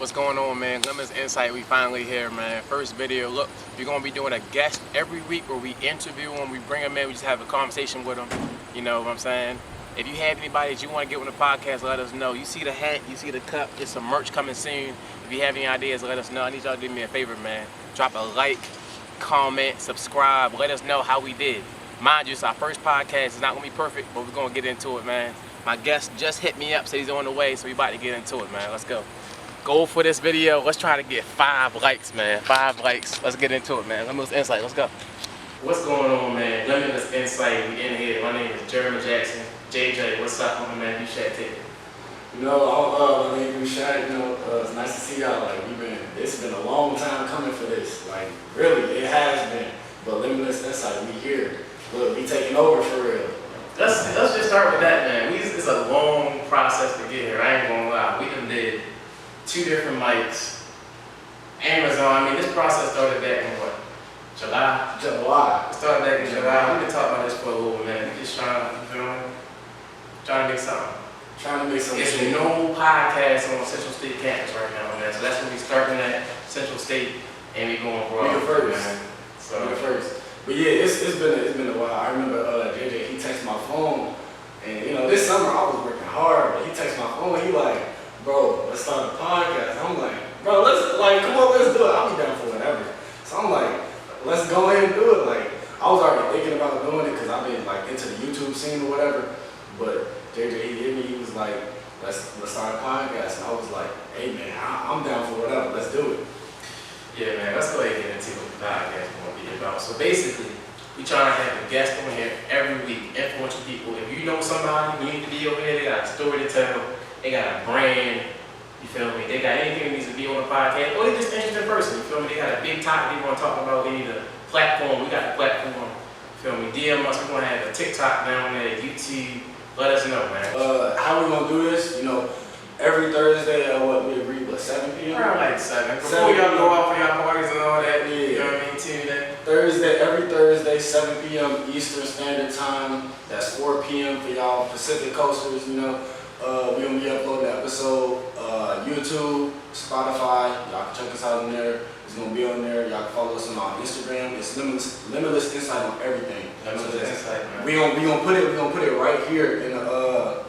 What's going on, man? Limitless Insight, we finally here, man. First video. Look, we're gonna be doing a guest every week where we interview them, we bring them in, we just have a conversation with them. You know what I'm saying? If you have anybody that you want to get on the podcast, let us know. You see the hat, you see the cup, there's some merch coming soon. If you have any ideas, let us know. I need y'all to do me a favor, man. Drop a like, comment, subscribe, let us know how we did. Mind you, it's our first podcast. It's not gonna be perfect, but we're gonna get into it, man. My guest just hit me up, said he's on the way, so we about to get into it, man. Let's go. Goal for this video, let's try to get 5 likes, man. 5 likes. Let's get into it, man. Limitless Insight, let's go. What's going on, man? Limitless Insight, we in here. My name is Jeremy Jackson. JJ, what's up, man? You should take it. You know, my name is Shad. You know, it's nice to see y'all. Like, it's been a long time coming for this. Like, really, it has been. But Limitless Insight, we here. Look, we taking over for real. Let's just start with that, man. It's a long process to get here. I ain't gonna lie. We done did 2 different mics. Amazon. I mean, this process started back in what? July. It started back in July. We've been talking about this for a little bit, man. We just trying to make something. There's no podcast on Central State campus right now, man. So that's when we starting at Central State and we going broad. We the first. Man. So we the first. But yeah, it's been a while. I remember JJ, he texted my phone, and you know, this summer I was working hard, but he texted my phone, he like, bro, let's start a podcast. I'm like, bro, come on, let's do it. I'll be down for whatever. So I'm like, let's go ahead and do it. Like, I was already thinking about doing it because I've been like into the YouTube scene or whatever. But JJ, he hit me, he was like, let's start a podcast. And I was like, hey man, I'm down for whatever, let's do it. Yeah, man, let's go ahead and get into what the podcast is going to be about. So basically, we trying to have a guest on here every week, influential people. If you know somebody who needs to be over here, they got a story to tell, they got a brand, you feel me? They got anything that needs to be on the podcast, or they just an interesting person, you feel me? They got a big topic they want to talk about, they need a platform, we got the platform, you feel me? DM us, we're going to have a TikTok down there, YouTube, let us know, man. How we going to do this, you know, every Thursday at we agreed, 7 p.m.? Around like 7. Before y'all go out for y'all parties and all that, yeah. You know what I mean? Tune in. Every Thursday, 7 p.m. Eastern Standard Time. That's 4 p.m. for y'all Pacific Coasters, you know. We're going to be uploading the episode, YouTube, Spotify. Y'all can check us out in there. It's going to be on there. Y'all can follow us on our Instagram. It's Limitless Insight on everything. Limitless Insight, man. We're gonna put it right here in the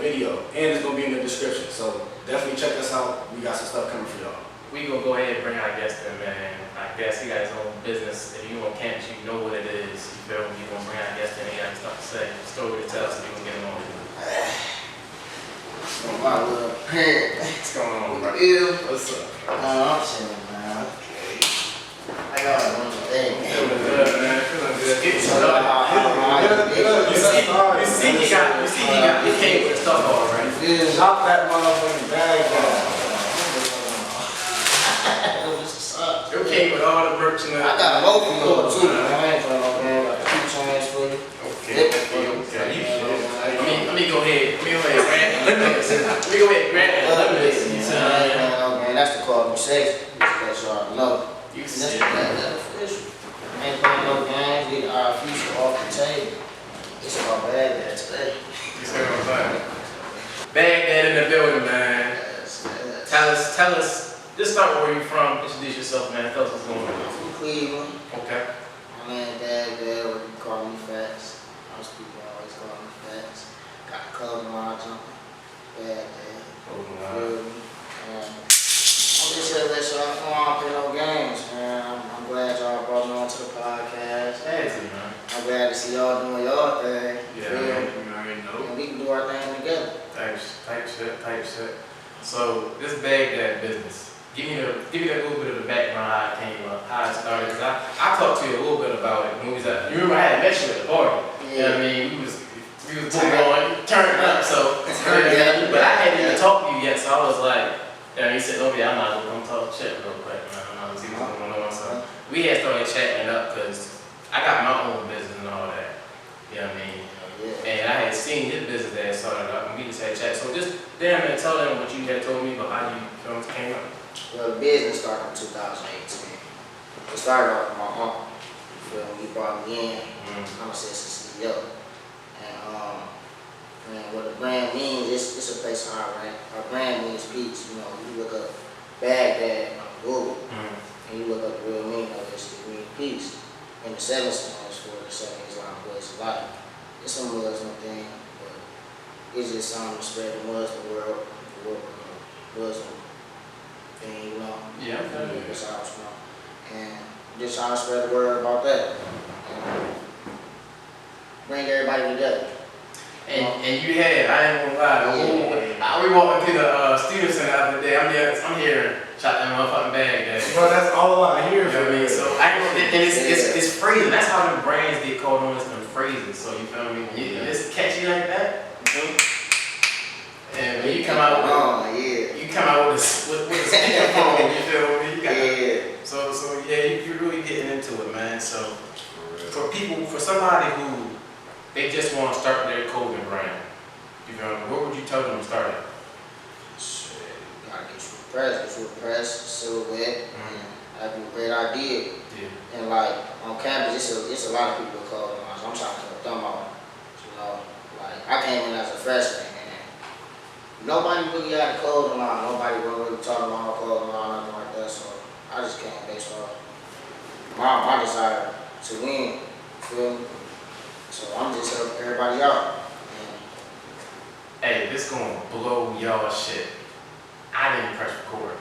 video, and it's gonna be in the description. So definitely check us out. We got some stuff coming for y'all. We gonna go ahead and bring our guest in, man. I guess he got his own business. If you on campus, you know what it is. You feel me? We gonna bring our guest in. He got stuff to say, story to tell, so we gonna get him on. What's going on, bro? What's up? I'm chilling, man. Okay. I got a bunch of things. Feeling good, man. Feeling good. Getting started. You see, he got the cake with the stuff on, right? Drop that motherfucking bag down. Your cake with all the merch and I got a loaf for you too, man. I ain't trying to man. Got 2 chains for you. Okay. Let me go ahead. Let me go ahead and grab Limitless. Man, that's the call. You say, that's y'all know. You That's see official. Ain't playing no games. Get our future off the table. It's about Baghdad today. You see what I'm saying? Baghdad in the building, man. Yes. Tell us. Just start where you're from. Introduce yourself, man. Tell us what's going on. I'm from Cleveland. Okay. My man Baghdad, what you call me Fats. Most people always call me Fats. Got the color line jumping. Baghdad. I'm just here to let y'all know I don't play no games, man. I'm glad y'all brought me onto the podcast. Man. I'm glad to see y'all doing y'all thing. Yeah, you already know. And we can do our thing together. Type shit. So this Baghdad business. Give me a little bit of the background how it came up, how it started. Cause I talked to you a little bit about it when we was at. You remember I had met you at the party. Yeah. You know what I mean? We was turning up. So but I hadn't even talked to you yet. So I was like, you know, he said, "Oh yeah, I might as well come talk shit real quick, man. I'm see what's going on." So we had started chatting up because I got my own business and all that. You know what I mean? Yeah. And I had seen his business that started up, and we just had chat. So just damn it, tell them what you had told me about how you films came up. Well, the business started in 2018. It started off with my uncle. You feel me? He brought me in. I'm assistant CEO. And what the brand means, it's a place on our brand. Our brand means beach. You know, you look the 7 stones for the 7 Islamic ways of life. It's a Muslim thing, but it's just something to spread the Muslim world, Muslim thing, you know. Yeah. That's how it's from. And just trying to spread the word about that. And bring everybody together. And you had, I ain't gonna lie, we walked into the student center the other day. I'm here, shot that motherfucking bag. Bro, that's all I hear You know from what I mean? you. So it's phrasing. That's how the brands get caught on, is them phrases. So you feel me? It's catchy like that. And when you come out with a speakerphone, you feel me? You got So yeah, you're really getting into it, man. So for somebody who they just want to start their clothing brand, you know, what would you tell them to start at? Shit, you gotta get you a press, silhouette, and have a great idea. Yeah. And like on campus, it's a lot of people with clothing lines. I'm trying to cut them off. You know, like I came in as a freshman and nobody really had a clothing line. Nobody really talking about a clothing line, nothing like that. So I just came based off my desire to win. Feel me? So I'm just helping everybody out. Hey, this gonna blow y'all shit. I didn't press record.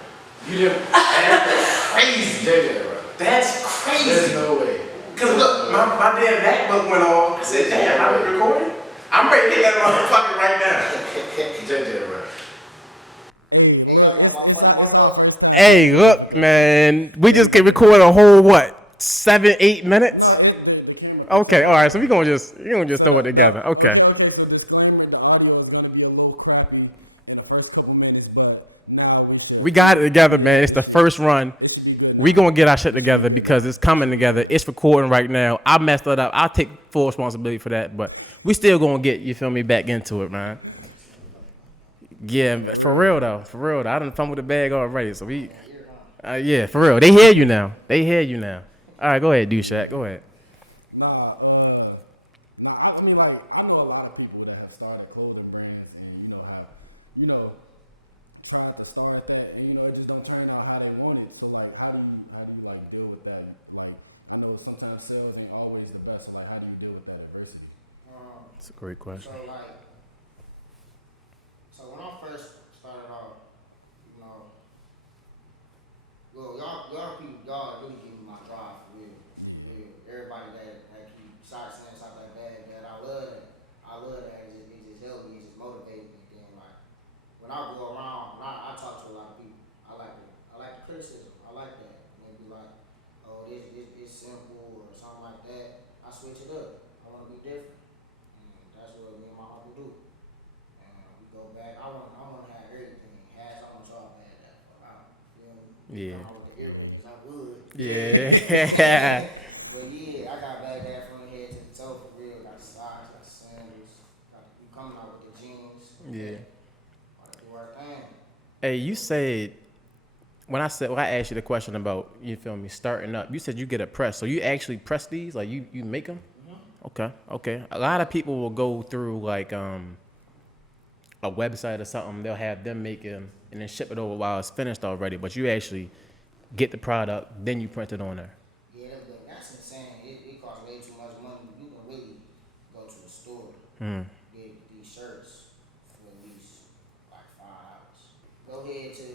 You didn't. That's crazy. JJ, bro. That's crazy. There's no way. Cause look, my damn MacBook went off. I said, damn, I been recording. I'm ready to get that motherfucker right now. JJ, bro. Hey, look, it's our first time. Hey, technical look, difficulty. man. We just Technical can record a whole 7-8 minutes. No, the camera. Picks Okay, up all right. audio. So you're gonna just So throw it together. Okay. So disclaimer: the audio is gonna be a little crappy in the first couple minutes, but now we got it together, yeah, man. It's the first run. It should be good now. We gonna get our shit It should together be good because now. it's coming It should be together. good now. It's recording right now. I messed it up. I'll take full responsibility for that, but we still gonna get, you feel me, back into it, man. Yeah, for real though. I done fumbled the bag already, so we. Yeah, for real. They hear you now. All right, go ahead, Dushawn. Go ahead. I mean, like, I know a lot of people that have started clothing brands and, have, tried to start that and, it just don't turn out how they want it. So, like, how do you like, deal with that? Like, I know sometimes sales ain't always the best. So, like, how do you deal with that adversity? That's a great question. So when I first started off, y'all really give me my drive for real. Yeah. Everybody that keep saying something that bad, that I love that. It just helped me, it just motivated me. Then like when I go around, I talk to a lot of people. I like the criticism. I like that. Maybe like, oh, this simple or something like that. I switch it up. I want to be different, and that's what me and my uncle do. We go back. I want to have everything. I want y'all bad that fuck out. Feel me? Yeah. I would. Yeah. I got back there from the head to the toe for real. Got socks, got sandals. You coming out with the jeans. Yeah. Do our thing. Hey, you said when I asked you the question about, you feel me, starting up, you said you get a press. So you actually press these? Like you make them? Mm-hmm. Okay. A lot of people will go through like a website or something. They'll have them make them and then ship it over while it's finished already. But you actually get the product, then you print it on there. Yeah, that's insane. It costs way too much money. You can really go to the store, get these shirts for at least like $5. Go ahead to the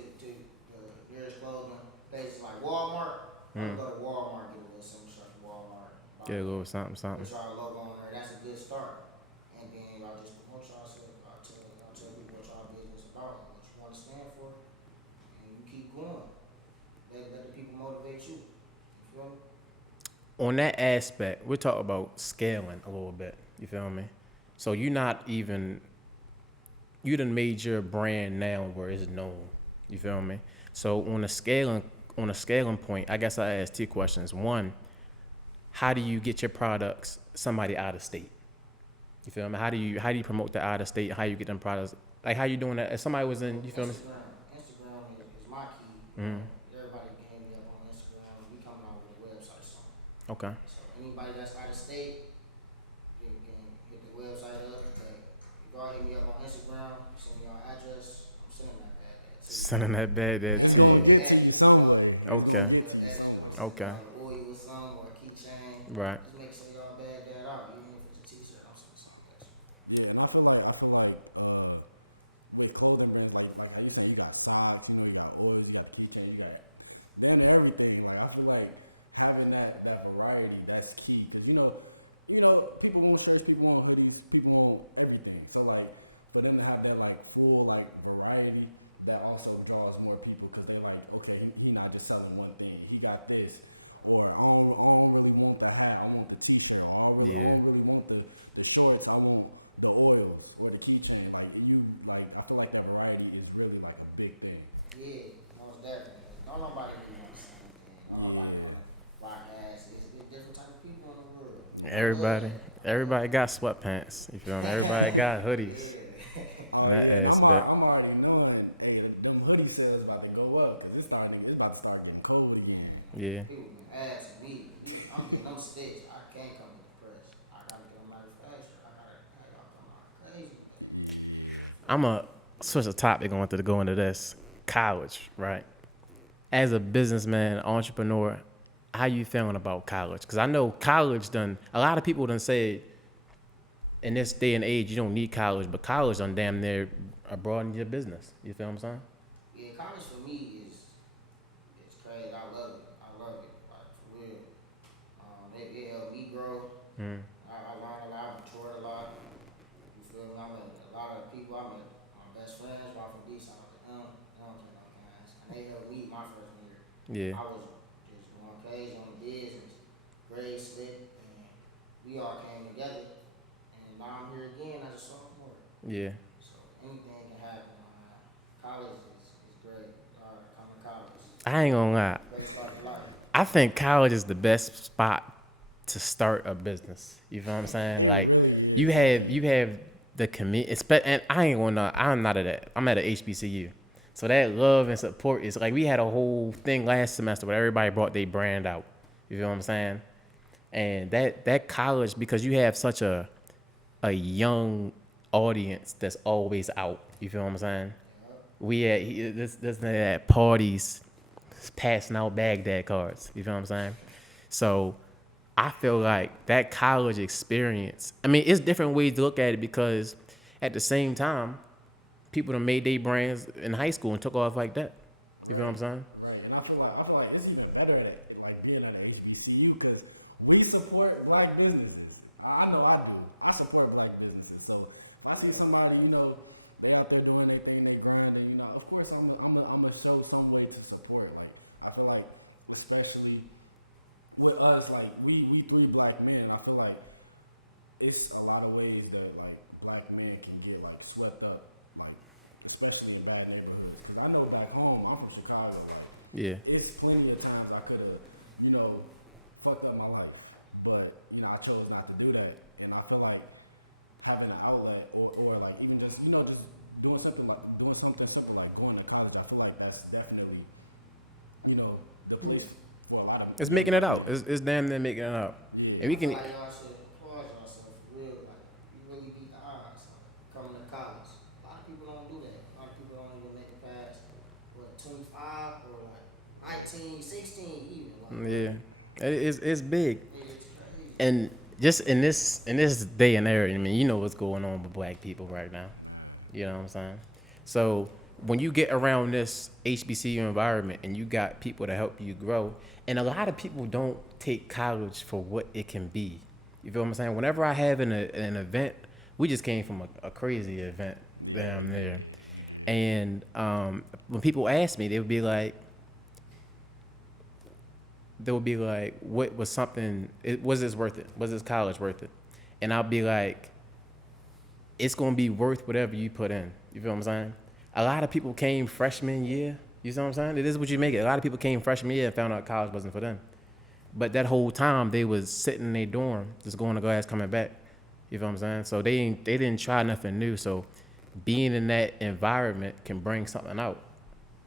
nearest clothing places like Walmart. Go to Walmart, get a little simple shirt from Walmart. Get a little something. Put y'all logo on there. That's a good start. And then y'all just promote yourself. I tell people what y'all business about, what you want to stand for, and you keep going. Let the people motivate you. You feel me? On that aspect, we're talking about scaling a little bit. You feel me? So you done made your brand now where it's known. You feel me? So on a scaling point, I guess I ask two questions. One, how do you get your products somebody out of state? You feel me? How do you promote that out of state? How you get them products? Like how you doing that? If somebody was in, you feel me? Instagram is my key. Everybody can hit me up on Instagram. We coming out with a website soon. Okay. So anybody that's out of state, you can hit the website up. Y'all hit me up on Instagram. Send me your address. I'm sending that bad. It's gonna get to you some way. It's Okay. gonna get to you some way. Okay. Oil or something or a keychain. Right. Just make sure y'all bag that out, even if it's a t-shirt. I'm something extra. Yeah, and I feel like with clothing brands like how you saying, you got socks, you know, you got oils, you got the keychains, you got damn near everything. Like I feel like having that variety, that's key, because you know people want shirts, people want hoodies, people want everything. So like for them to have that like full like variety, that also draws more people, because they like, okay, he not just selling one thing, he got this. Or I don't really want the hat, I want the t-shirt. Or I don't really want the shorts, I want the oils or the keychain. Like I feel like that variety is really like a big thing. Yeah, most definitely. Don't nobody really want the same thing. Yeah. Rock ass. It's different type of people in the world. Yeah. Everybody got sweatpants. You feel me? Everybody got hoodies. Oh yeah, and That's I'm already knowing, hey, them hoodie sales about to go up, because it's about to start getting cold again. Yeah. People can ask me. I'm getting no stitch. I can't come with the press. I gotta get on manufacturer. I gotta have y'all going crazy. Yeah. I'm a switch the topic go into this. College, right? As a businessman, entrepreneur, how you feeling about college? Because I know college a lot of people done say in this day and age you don't need college, but college done damn near broaden your business. You feel what I'm saying? Yeah, college for me is crazy. I love it. Like for real. It helped me grow. Mm. I learned a lot, matured a lot. You feel me? I met a lot of people. I met my best friends, my from D South. They don't play no games. And they helped me my freshman year. Yeah. I was just going crazy on the business, grade slip, and we all came together. And now I'm here again as a sophomore. Yeah. So anything can happen. College is great. Come to college. I ain't gonna lie. Great start to life. I think college is the best spot to start a business. You feel what I'm saying? It really is, You low-key. have the and I ain't gonna. I'm not at that. I'm at a HBCU. So that love and support is like, we had a whole thing last semester where everybody brought their brand out. You feel what I'm saying? And that college, because you have such a young audience that's always out. You feel what I'm saying? We at parties passing out Baghdad cards. You feel what I'm saying? So I feel like that college experience, I mean, it's different ways to look at it, because at the same time, people done made their brands in high school and took off like that. You know what I'm saying? Right, and I feel like it's even better at it, like being at a HBCU, because we support black businesses. I know I do. I support black businesses. So if I see somebody, you know, they out there doing their thing, they grinding, you know, of course I'm a show some way to support. Like I feel like, especially with us, like we three black men, and I feel like it's a lot of ways that like black men can get like swept up, like especially in bad neighborhoods. Cause I know back home, I'm from Chicago, like Yeah. it's plenty of times I could have, you know, fucked up my life, but you know I chose not to do that. And I feel like having an outlet, or like even just, you know, just doing something simple like going to college, I feel like that's definitely, you know, the place for a lot of It's young making it black out. men. It's damn near making it out. Yeah. And we I can, feel like y'all should applaud yourself for real. Like, you really beat the odds. Like, coming to college. A lot of people don't do that. A lot of people don't even make it past, 25 or like 19, 16 even. Like, yeah, it's big. it's crazy. And just in this day and era, I mean, you know what's going on with black people right now. Man. You know what I'm saying? So when you get around this HBCU environment and you got people to help you grow, and a lot of people don't take college for what it can be. You feel what I'm saying? Whenever I have an event, we just came from a crazy event. Yeah, down we there. did. We did. And when people ask me, they would be like, what was something, was this worth it? Was this college worth it? And I'll be like, it's going to be worth whatever you put in. You feel what I'm saying? A lot of people came freshman year. You see what I'm saying? It is what you make it. A lot of people came freshman year and found out college wasn't for them. But that whole time, they was sitting in their dorm, just going to class, coming back. You feel what I'm saying? So they didn't try nothing new. So being in that environment can bring something out.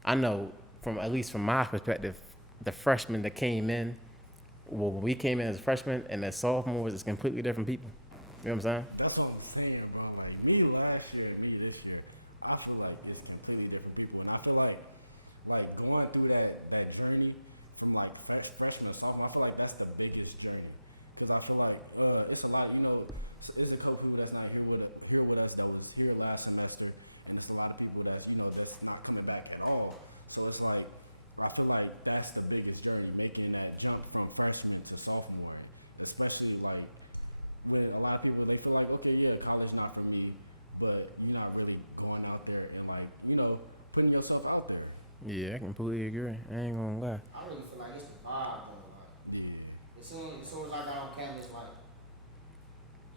I know, at least from my perspective, the freshmen that came in, well, when we came in as freshmen and as sophomores, it's completely different people. You know what I'm saying? That's what I'm saying, bro. Like me last year and me this year, I feel like it's completely different people. And I feel like going through that journey from like freshman to sophomore, I feel like that's the biggest journey. because I feel like it's a lot. It's a couple people that's not here with us that was here last semester, and it's a lot of people that's that's not coming back at all. So it's like I feel like that's the biggest journey, making that jump from freshman to sophomore, especially like when a lot of people they feel like, okay, yeah, college not for me, but you're not really going out there and like putting yourself out there. Yeah, I completely agree. I ain't gonna lie. I really feel like it's the vibe though. Like, Yeah. as soon as I got on campus, like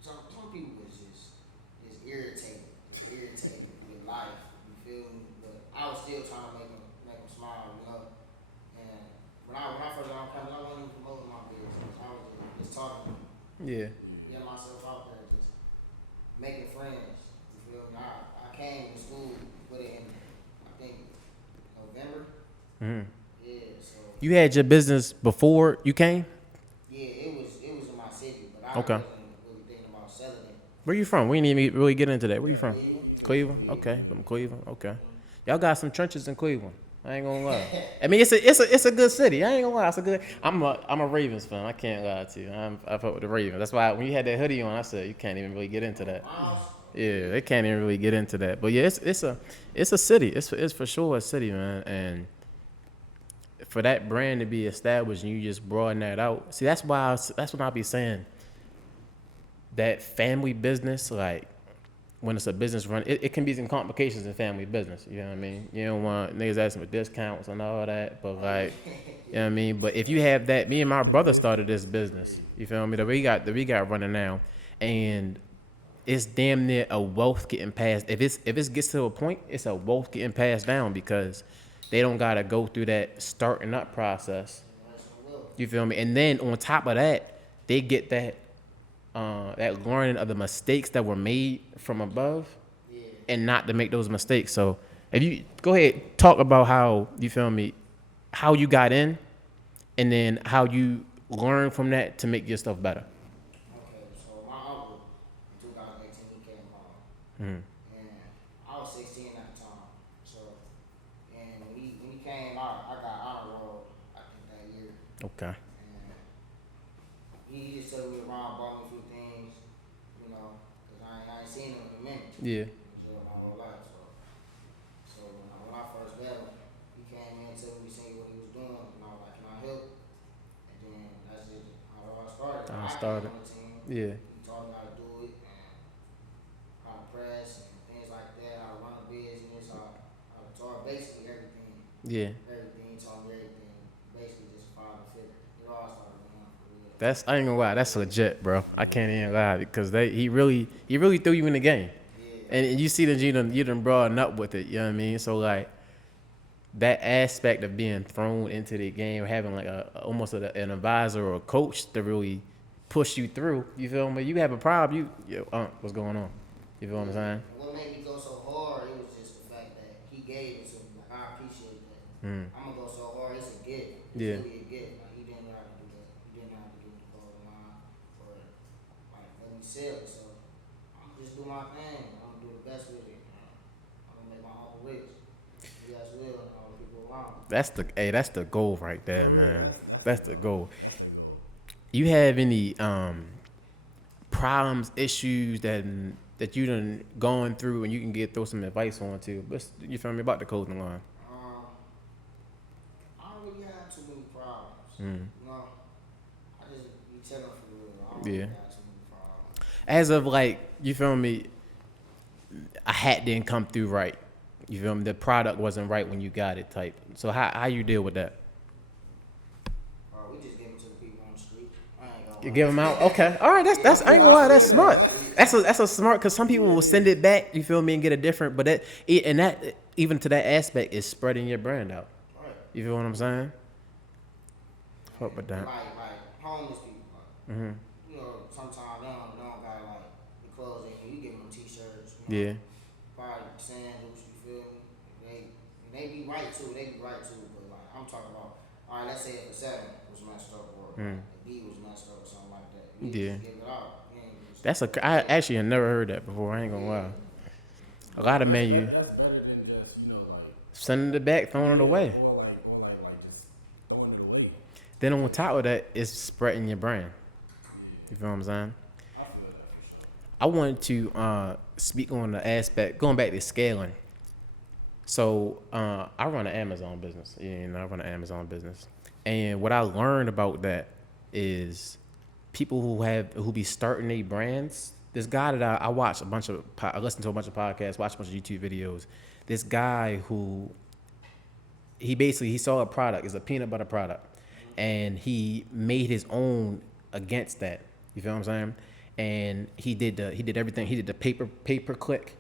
some people is just irritated with life. You feel me? But I was still trying to make them smile, And when I first got on campus, I wasn't even promoting my business. I was just talking, Yeah. getting myself out there, just making friends. You feel me? I came to school, put it in, I think, November. Mm-hmm. Yeah, so You had your business before you came? yeah, it was in my city, but I Okay. wasn't really thinking about selling it. Where you from? We didn't even really get into that. Where you Yeah, from? he's in Cleveland. Cleveland, Okay. yeah. From Cleveland. Okay. Y'all got some trenches in Cleveland. I ain't gonna lie. I mean, it's a good city. I ain't gonna lie. It's a good. I'm a Ravens fan. I can't lie to you. I fuck with the Ravens. That's why when you had that hoodie on, I said you can't even really get into that. Yeah, they can't even really get into that. But yeah, it's a city. It's for sure a city, man. And for that brand to be established and you just broaden that out. See, that's what I be saying. That family business, like when it's a business run, it can be some complications in family business. You know what I mean? You don't want niggas asking for discounts and all that, but like, you know what I mean? But if you have that, me and my brother started this business. Crazy. You feel me? That we got running now, and it's damn near a wealth getting passed. If it gets to a point, it's a wealth getting passed down because they don't gotta go through that starting up process. You feel me? And then on top of that, they get that learning of the mistakes that were made from above, and not to make those mistakes. So if you go ahead, talk about how you feel me, how you got in, and then how you learn from that to make your stuff better. Okay, so my uncle in 2018 he came out, Mm-hmm. and I was 16 at the time. So, and when he came out, I got honor roll I think that year, Okay. and he just took me around, brought me a few things, because I ain't seen him in a minute. Yeah. My whole life. So when I first met him, he came in, told me, seen what he was doing, and I was like, can I help? And then that's just how it all started. How it I started. came on the team. Yeah. He taught me how to do it and how to press and things like that, how to run a business, how to talk, basically everything. Yeah. Everything. He taught me everything. Basically just a father figure. It all started with him. For real. I ain't gonna lie, that's legit, bro. I can't Yeah. even lie because he really threw you in the game. Yeah. And you see that you done broaden up with it, you know what I mean? So like that aspect of being thrown into the game, having like almost an advisor or a coach to really push you through, you feel me? You have a problem, what's going on? You feel what I'm saying? And what made me go so hard, it was just the fact that he gave it to me. Like, I appreciate that. I'm going to go so hard. It's a gift. It's Yeah. really a gift. Like, he didn't have to do that. He didn't have to give me the call line or, like, let me sell it. So, I'm going to just do my thing. I'm going to do the best with it. I'm going to make my own rich. You guys will and all the people around. That's the goal right there. For real, man. that's the goal. That's the goal. You have any problems, issues that you done gone through and you can throw some advice on to? But you feel me about the clothing line? I don't really have too many problems. No, I just be chilling for real. I don't really have too many problems. As of like, you feel me, a hat didn't come through right. You feel me? The product wasn't right when you got it type. So how you deal with that? We just give it to the people on the street. I ain't gonna You lie. give them out? Okay. All right. That's I feel smart. that. That's a smart, because some people Yeah, will it send is. it back, you feel me, and get a different, but that even to that aspect is spreading your brand out. Right. You feel what I'm saying? Fuck with that. Like homeless people. Like, sometimes they don't got like the clothes they need. You give them t-shirts. Yeah. Buy sandals. You feel me? And they be right too. But like I'm talking about. All right, let's say if a 7 was messed up or a D was messed up or something like that. You just give it out. You ain't just- I actually have never heard that before. I ain't gonna lie. A lot of men That's better than just like sending it back, throwing it away. or like just throwing it away. Then on type top shit. of that, it's spreading your brand. Yeah. You feel what I'm saying? I feel that for sure. I wanted to speak on the aspect, going back to scaling. So I run an Amazon business. I run an Amazon business. And what I learned about that is people who be starting their brands. This guy that I watch I listen to a bunch of podcasts, watch a bunch of YouTube videos. This guy who he saw a product, it's a peanut butter product, and he made his own against that. You feel what I'm saying? And he did everything. He did the pay per click.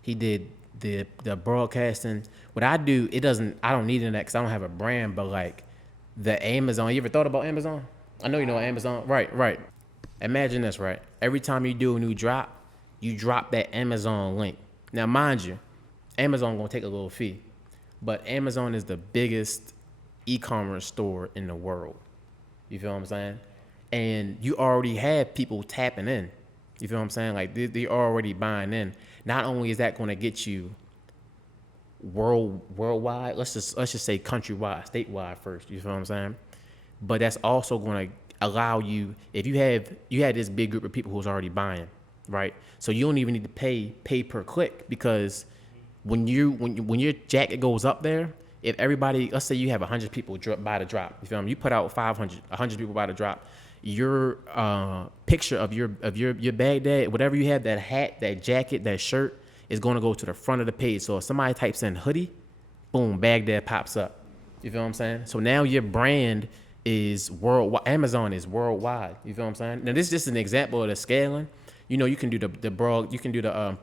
He did the broadcasting. What I do, I don't need it because I don't have a brand, but like the Amazon. You ever thought about Amazon? I know you know Amazon. Right. Imagine this, right? Every time you do a new drop, you drop that Amazon link. Now, mind you, Amazon gonna take a little fee, but Amazon is the biggest e-commerce store in the world. You feel what I'm saying? And you already have people tapping in. You feel what I'm saying? Like they already buying in. Not only is that gonna get you worldwide, let's just say countrywide, statewide first. You feel what I'm saying? But that's also gonna allow you, if you had this big group of people who's already buying, right? So you don't even need to pay per click, because when your jacket goes up there, if everybody, let's say you have 100 people buy the drop, you feel me? You put out 100 people buy the drop. Your picture of your Baghdad, whatever you have, that hat, that jacket, that shirt, is going to go to the front of the page. So if somebody types in hoodie, boom, Baghdad pops up. You feel what I'm saying? So now your brand is worldwide. Amazon is worldwide. You feel what I'm saying? Now this is just an example of the scaling. You can do the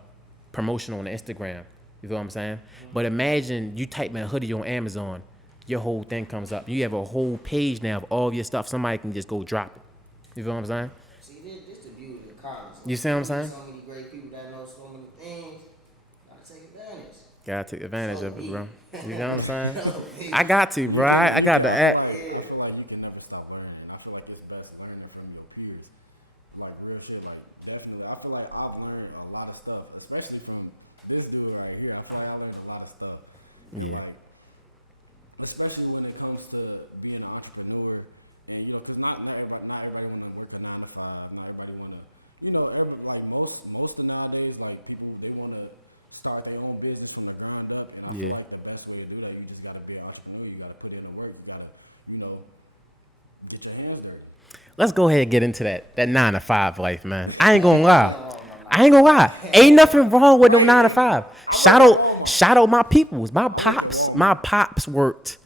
promotion on Instagram. You feel what I'm saying? But imagine you type in hoodie on Amazon, your whole thing comes up. You have a whole page now of all of your stuff. Somebody can just go drop it. You feel what I'm saying? See, this the beauty of college. You see what I'm saying? So many great people that know so many things. Gotta take advantage. Gotta take advantage of it, bro. You know what I'm saying? I I got to, bro. I feel like you can never stop learning. I feel like it's best learning from your peers. Like real shit, like definitely. I feel like I've learned a lot of stuff, especially from this dude right here. I feel like I learned a lot of stuff. Like especially when it comes to being an entrepreneur, and because not everybody want to work a 9 to 5. Not everybody want to, everybody, like most of nowadays, like people, they want to start their own business from the ground up. And I feel like the best way to do that, you just got to be an entrepreneur. You got to put in the work. You got to, get your hands dirty. Let's go ahead and get into that 9 to 5 life, man. I ain't gonna lie. Ain't nothing wrong with them 9 to 5. Shout out my peoples. My pops worked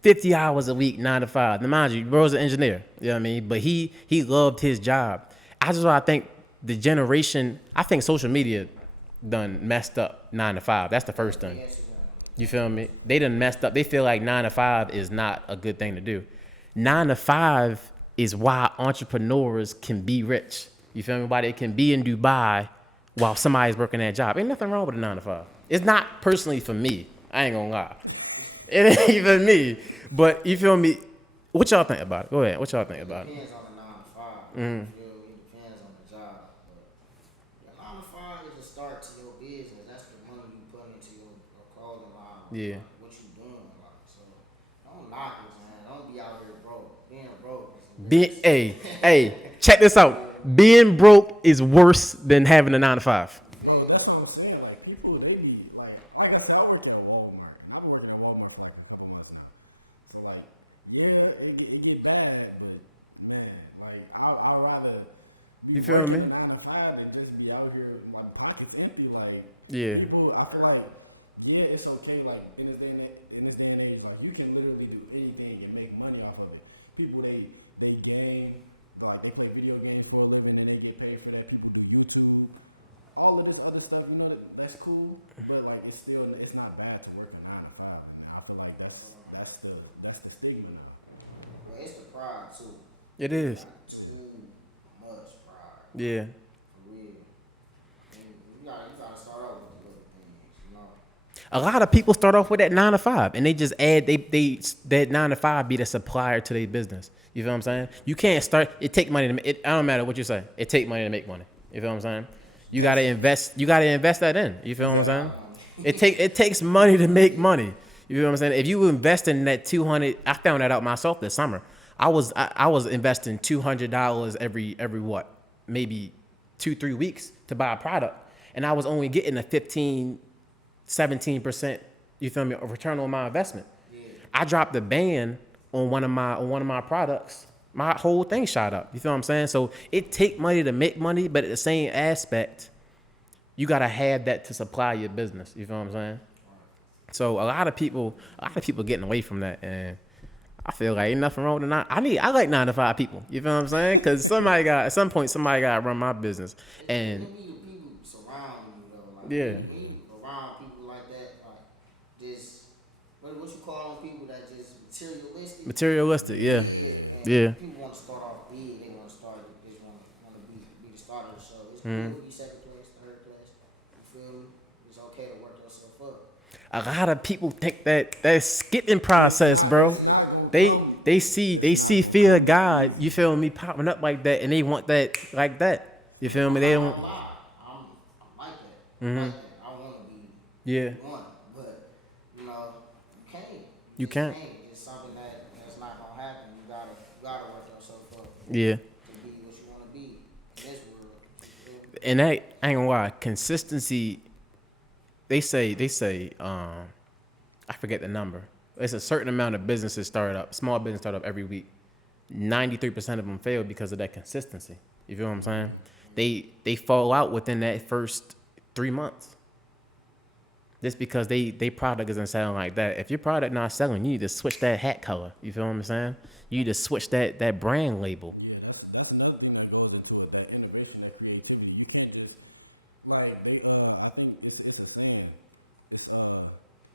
50 hours a week, 9 to 5. Now, mind you, bro's an engineer. You know what I mean? But he loved his job. I think the generation, social media done messed up 9 to 5. That's the first thing. You feel me? They done messed up. They feel like 9 to 5 is not a good thing to do. 9 to 5 is why entrepreneurs can be rich. You feel me? Why they can be in Dubai while somebody's working that job. Ain't nothing wrong with a 9 to 5. It's not personally for me. I ain't gonna lie. It ain't even me. But you feel me? What y'all think about it? Go ahead. What y'all think about it? Depends on the 9 to 5. You feel me? Depends on the job. But the 9 to 5 is a start to your business. That's the money you put into your clothing line. Yeah. Like, what you doing? Like, so don't knock it, man. Don't be out here broke. Being broke is Hey, check this out. Being broke is worse than having a 9 to 5. Bro, that's what I'm saying. Like people, they be like I said, I work at Walmart, and I've been working at Walmart for like a couple months now. So like, yeah, it get bad, but man, like I'd rather be working a 9 to 5 than just be out here like pockets empty. Like people, I feel like it's okay. Like in this day and age, like you can literally do anything and make money off of it. People they game, like they play video games for a living and they get paid for that. People do YouTube. All of this other stuff, that's cool, but like it's not bad to work a 9 to 5, and I feel like that's the stigma now. Well, it's the pride too. It is. Too much pride. Yeah. For real. And you gotta start off with the good things, A lot of people start off with that 9 to 5, and they just add that 9 to 5 be the supplier to their business. You feel what I'm saying? You can't start. It take money to. I don't matter what you say. It take money to make money. You feel what I'm saying? You gotta invest. You gotta invest that in. You feel what I'm saying? It takes money to make money. You feel what I'm saying? If you invest in that 200, I found that out myself this summer. I was investing $200 every what, maybe 2-3 weeks to buy a product, and I was only getting a 15-17%, you feel me, a return on my investment. Yeah. I dropped a ban on one of my products, my whole thing shot up. You feel what I'm saying? So it take money to make money, but at the same aspect, you gotta have that to supply your business. You feel what I'm saying? So a lot of people getting away from that, and I feel like ain't nothing wrong with that. I like 9 to 5 people. You feel what I'm saying? Because at some point somebody got to run my business. And it be the people surrounding you though. Like, Yeah. around people like that, like just what you call them people that just materialistic. materialistic, yeah. Yeah. People want to start off big. They want to start. They just want to be the starter. So it's Mm-hmm. cool to be second place, third place. You feel me? It's okay to work yourself up. A lot of people think that skipping process, bro. It's not gonna They come. they see it's not gonna fear come that guys. easy. You feel me, popping up like that, and they want that like that. You feel me? They I'm don't. like that. I like that. I want to be Yeah. one, but you know, you can't. You just can't. It's something that's not gonna happen. You gotta work yourself up Yeah. to be what you want to be in this world. You feel me? And that, I ain't gonna lie, consistency. They say, I forget the number. It's a certain amount of businesses small business start up every week. 93% of them fail because of that consistency. You feel what I'm saying? They fall out within that first 3 months. Just because they product isn't selling like that. If your product not selling, you need to switch that hat color. You feel what I'm saying? You need to switch that brand label. Yeah, that's another thing that goes into it. That innovation, that creativity. You can't just like they. I think it's a saying. It's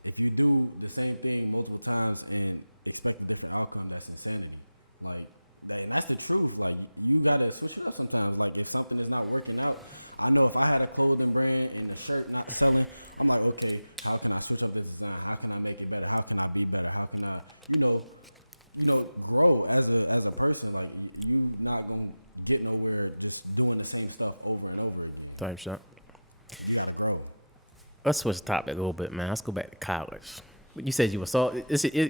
if you do the same thing multiple times and expect a different outcome, that's insanity. Like that, and that's the truth. Like you gotta switch it up sometimes. Like if something is not working out, I know if I had a clothing brand and the shirt not selling, I'm like, okay, how can I switch up the design? How can I make it better? How can I be better? How can I, grow as a person? Like you not gonna get nowhere just doing the same stuff over and over again. Type shot. You gotta grow. Let's switch the topic a little bit, man. Let's go back to college. You said you were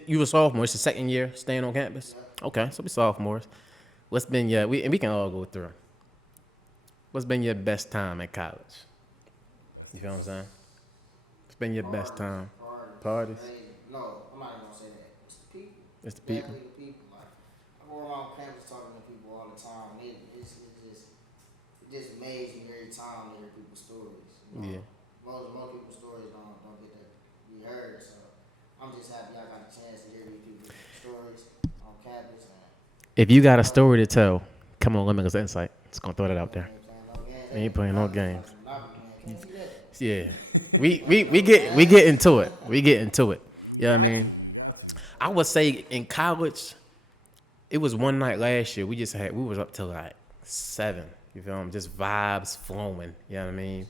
you were sophomore. It's the second year staying on campus. Yeah. Okay, so we sophomores. What's been we can all go through. What's been your best time at college? Best You know what I'm time. saying? What's been your best time? Parties. Parties. Hey, no, I'm not even gonna say that. It's the people. It's the people. Definitely the people. Like I go around campus talking to people all the time. And it just amazes me every time to hear people's stories. You know? Yeah. Most people's stories don't get to be heard. So I'm just happy I got the chance to hear these people's stories on campus. If you got a story to tell, come on, Limitless Insight. Just gonna throw that out there. Ain't playing no games. Yeah, we get into it. We get into it. You know what I got mean? You got to. I would say in college, it was one night last year. We was up till like 7. You feel me? Just vibes flowing. You know what I mean?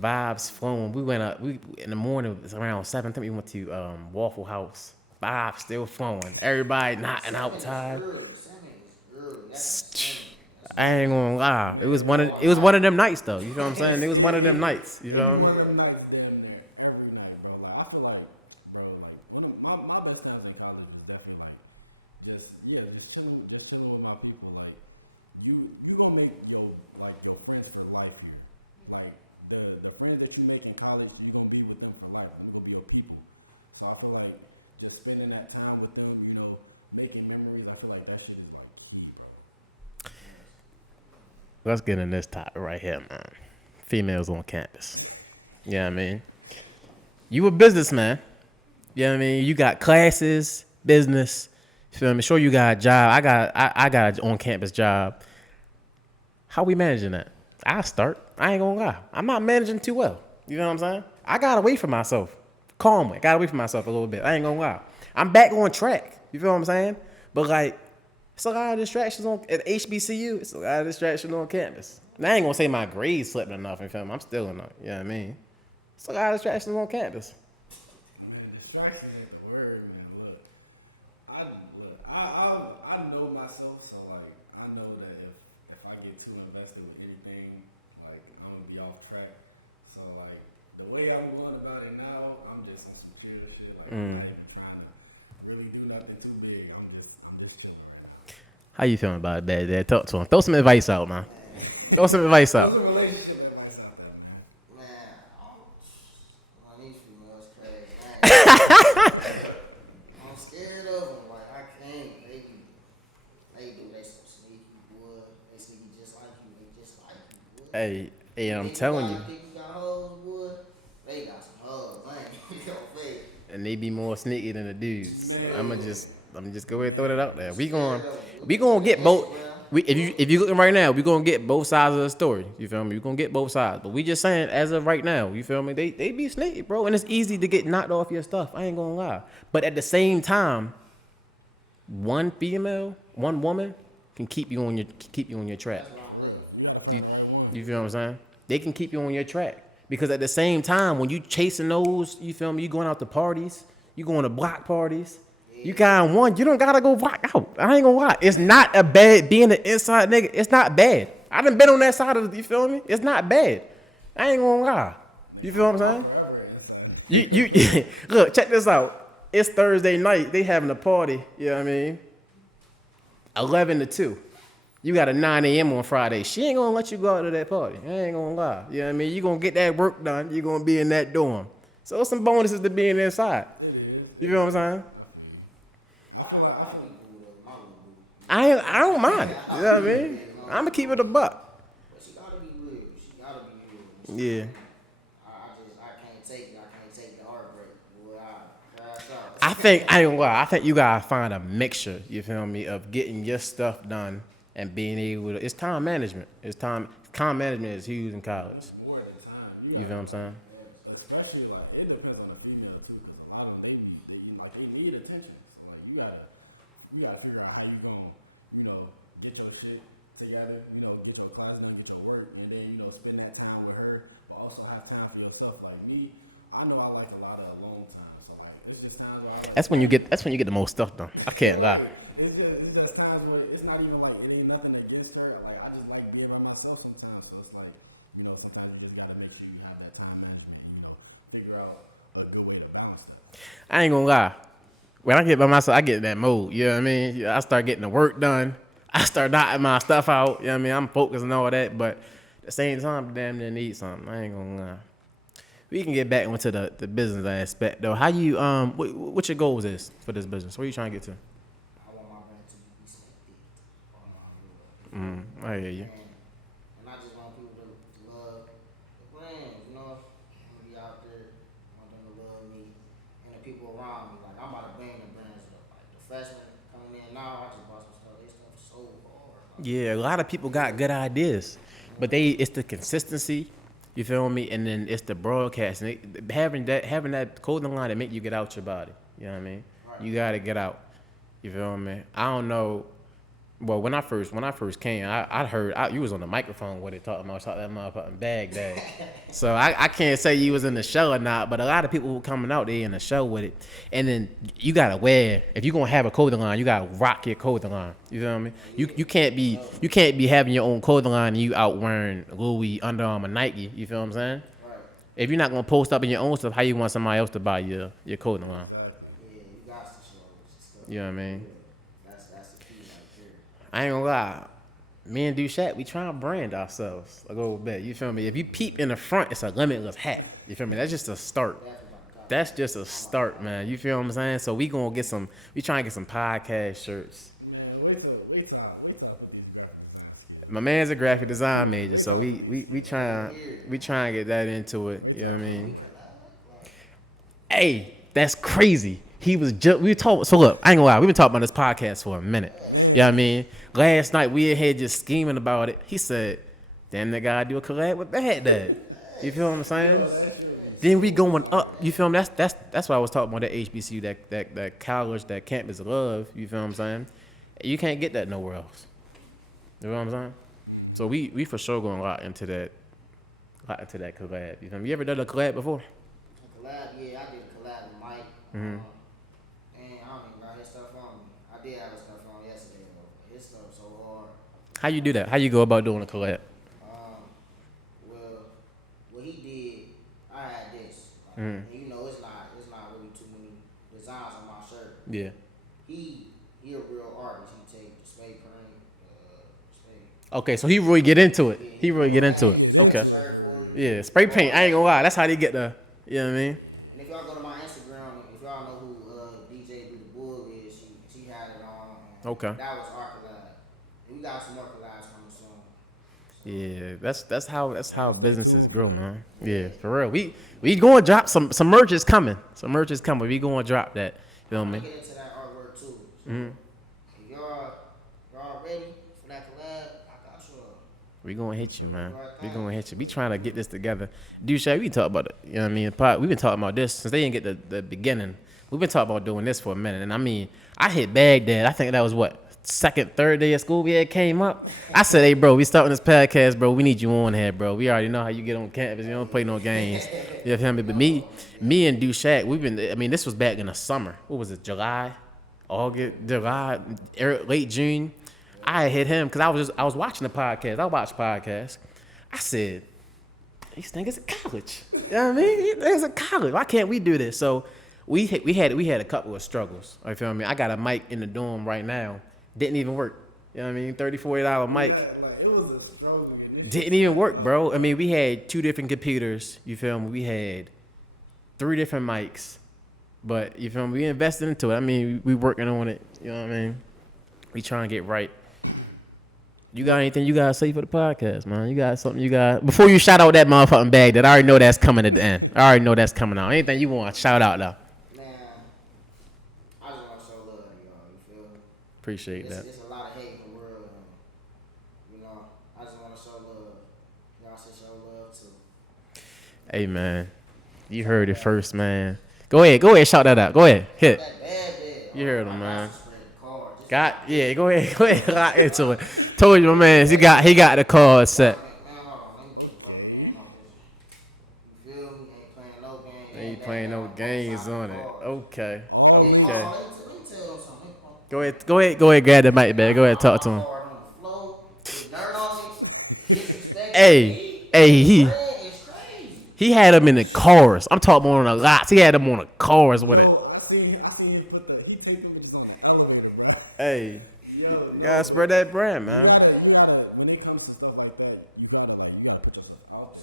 Vibes flowing. We went up. We in the morning. It's around 7:30. We went to Waffle House. Vibes still flowing. Everybody knocking outside. I ain't gonna lie. Man. It was one of them nights though. You feel what I'm saying? It was one of them nights. It be one of them nights damn near every night, bro. Like I feel like, bro, like one of my best times in college was definitely like just chilling with my people. Like you gonna make your friends for life here. Like the friends that you make in college, you gonna be with them for life. Them gonna be your people. So I feel like just spending that time with them, making memories, I feel like that shit is like key, bro. Let's get in this topic right here, man. Females on campus. You know what I mean? You a businessman. You know what I mean? You got classes, business. You feel me? Sure you got a job. I got an on-campus job. How we managing that? I ain't gonna lie. I'm not managing too well. You know what I'm saying? I got away from myself. Calmly. Got away from myself a little bit. I ain't gonna lie. I'm back on track. You feel what I'm saying? But like, it's a lot of distractions at HBCU. It's a lot of distractions on campus. And I ain't gonna say my grades slipping enough. You feel me? I'm still in it. You know what I mean? It's a lot of distractions on campus. Man, distractions ain't the word, man. Look, I know myself, so like I know that if I get too invested with anything, like I'm gonna be off track. So like the way I'm going about it now, I'm just on some chill shit. Like I'm not even trying to really do nothing too big. I'm just chilling right now. How you feeling about it, Bad Dad? Talk to him. Throw some advice out, man. Throw some advice Throw out. some relationship advice out there, man. Man, these females crazy. I'm scared of them. Like, I can't. They so sneaky, boy. They sneaky just like you. They just like you, boy. Hey, I'm telling you. Think you got hoes, boy? They got some hoes. I ain't gonna fake. And they be more sneaky than the dudes. Man. I'm gonna just go ahead and throw that out there. We gonna get both. If you looking right now, we gonna get both sides of the story. You feel me? We gonna get both sides. But we just saying as of right now, you feel me? They be sneaky, bro, and it's easy to get knocked off your stuff. I ain't gonna lie. But at the same time, one woman can keep you on your track. For real, you gotta find the right one. You feel what I'm saying? They can keep you on your track. Because at the same time, when you chasing those, you feel me, you going out to parties, you going to block parties, you got one, you don't gotta go block out. I ain't gonna lie. It's not a bad being an inside nigga. It's not bad. I done been on that side of it, you feel me? It's not bad. I ain't gonna lie. Nigga, You feel what I'm saying? I'm forever inside. You look, check this out. It's Thursday night. They having a party. You know what I mean? 11 to 2. You got a 9 a.m. on Friday. She ain't gonna let you go out to that party. I ain't gonna lie. You know what I mean? You gonna get that work done. You gonna be in that dorm. So some bonuses to being inside. It is. You know what I'm saying? I feel you. I feel. I don't mind it. You know what I mean? I'm gonna keep it a buck. But she gotta be real. She gotta be real. Yeah. I can't take it. I can't take the heartbreak. Boy, I crash out. I ain't gonna lie. I think you gotta find a mixture. You feel me? Of getting your stuff done and being able to. It's time management. Time management is huge in college. It's more than time. You gotta know what I'm like, saying? especially like it depends on the female too, because a lot of them they need attention. So like we gotta figure out how you gonna get your shit together, get your class done, get your work, and then spend that time with her, but also have time for yourself. Like me, I know I like a lot of alone time. So like it's just times where I like. That's when you get the most stuff done. I can't lie. Right. It's just times where it's not even like it ain't nothing against her. Like I just like being by myself sometimes. So it's like, sometimes you just got to make sure you have that time management and figure out a good way to balance that. I ain't gonna lie. When I get by myself, I get in that mode. You know what I mean? I start getting the work done. I start knocking my stuff out. You know what I mean? I'm focused and all that, but at the same time, damn near need something. I ain't gonna lie. We can get back into the business aspect though. How you what your goals is for this business? Where you trying to get to? I want my brand to be standing. I hear you. And I just want people to love the brand, I want to be out there, want them to love me, and the people around me. Like, I'm about to bring the brands up. Like, the freshmen coming in now, I just bought some stuff. They stuff so hard. Yeah, a lot of people got good ideas, but it's the consistency. You feel me? And then it's the broadcasting. Having that clothing line that make you get out your body. You know what I mean? Right. You gotta get out. You feel me? I don't know. Well, when I first came, I heard you was on the microphone with it talking about that motherfucking bag. So I can't say you was in the show or not, but a lot of people who coming out, they in the show with it. And then you gotta wear, if you gonna have a clothing line, you gotta rock your clothing line. You feel me? You can't be having your own clothing line and you out wearing Louis, Under Armour, Nike. You feel what I'm saying? Right. If you're not gonna post up in your own stuff, how you want somebody else to buy your clothing line? Exactly. Yeah, you got to show us stuff. You know what I mean? That's the key right there. I ain't gonna lie. Me and Dushawn, we try to brand ourselves a little bit. You feel me? If you peep in the front, it's a Limitless hat. You feel me? That's just a start. That's just a start, man. You feel what I'm saying? So we trying to get some podcast shirts. Man, wait till I put these graphic design skills. My man's a graphic design major, wait till so I put these we skills trying to get that into it. Wait till you I know put what in the work. Hey, that's crazy. We were talking. So look, I ain't gonna lie. We've been talking about this podcast for a minute. Man. You know what I mean? Last night we in here just scheming about it. He said, "Damn, that guy do a collab with Bad Dad." You feel what I'm saying? Yo, that should be. Then we so going fire, up. You man. feel me? That's why I was talking about that HBCU, that college, that campus of love. You feel what I'm saying? You can't get that nowhere else. You know what I'm saying? Mm-hmm. So we for sure going a lot into that collab. You know, you ever done a collab before? A collab, yeah, I did a collab with Mike. Mhm. Dang, I don't even got his stuff on me. I did have his stuff on yesterday, though. His stuff so hard. How you do that? How you go about doing a collab? Well, what he did, I had this. Like, Mhm. And it's not really too many designs on my shirt. Yeah. He a real artist. He take the spray paint, spray. Okay, so he really get into it. He really get into it. He get into it for real. Yeah, spray paint. I ain't gonna lie. That's how they get the. You know what I mean? If y'all go to my Instagram, if y'all know who DJ with the Bull is, she had it on. Okay. That was our collab. We got some more collabs coming soon. Yeah, that's how Y'all stay businesses tuned for grow, that. man. Yeah, for real. We going to drop some merch is coming. Some merch is coming. We going to drop that. You know what I I'm mean? gonna get into that artwork too. So Mhm. if y'all ready for that collab, I got you. We gonna hit For you, sure. man. We gonna hit you. We trying to get this together. Dushawn, we talk about it. You know what I mean? We've been talking about this since they didn't get the beginning. We've been talking about doing this for a minute. And I mean, I hit Baghdad. I think that was what, second, third day of school we had came up. I said, hey, bro, we starting this podcast, bro. We need you on here, bro. We already know how you get on campus. You don't play no games. You feel me? But me and Dushawn, I mean, this was back in the summer. What was it, July? August, July, late June. I hit him because I was watching the podcast. I watch podcasts. I said, these niggas at college. You know what I mean? These niggas at college. Why can't we do this? So we had a couple of struggles. You feel me? I got a mic in the dorm right now. Didn't even work. You know what I mean? $30, $40 mic. Yeah, like it was a struggle getting this shit Didn't even set work, up, bro. I mean, we had 2 different computers. You feel me? We had 3 different mics. But you feel me? We invested into it. I mean, we working on it. You know what I mean? We trying to get right. You got anything you gotta say for the podcast, man? You got something you got before you shout out that motherfucking bag that I already know that's coming at the end. I already know that's coming out. Anything you want to shout out though? Man, I just want to show love, you feel me? Appreciate that. It's a lot of hate in the world, and, you know, I just want to show love. Y'all should show love too. Hey man, you heard it first, man. Go ahead, shout that out. Go ahead, hit. That bad, You heard him, man. Just Go ahead, lock into it. Told you, my man, he got the card set. Okay. Ain't playing no games on it. Okay. All links. Go ahead, grab the mic, man. Go ahead, talk to him. Hey, he had him in the cars. I'm talking on the lots. He had him on the cars. Yo, I seen him he taped them bitches on the elevator, bro. Hey, Yo, no, yeah, but spread that brand, man. you gotta when it comes to stuff like that, you gotta put yourself out there.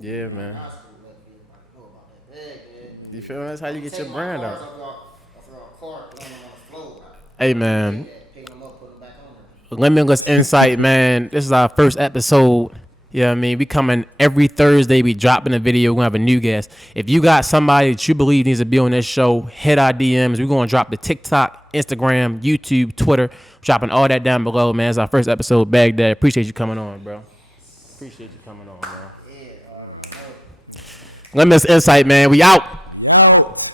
Yeah, man. You feel me? That's how you get your brand out. Hey, man. Limitless Insight, man. This is our first episode. You know what I mean? We coming every Thursday. We dropping a video. We're going to have a new guest. If you got somebody that you believe needs to be on this show, hit our DMs. We're going to drop the TikTok, Instagram, YouTube, Twitter. Dropping all that down below, man. It's our first episode. Baghdad. Appreciate you coming on, bro. Appreciate you coming on, man. Limitless Insight, man. We out. We out.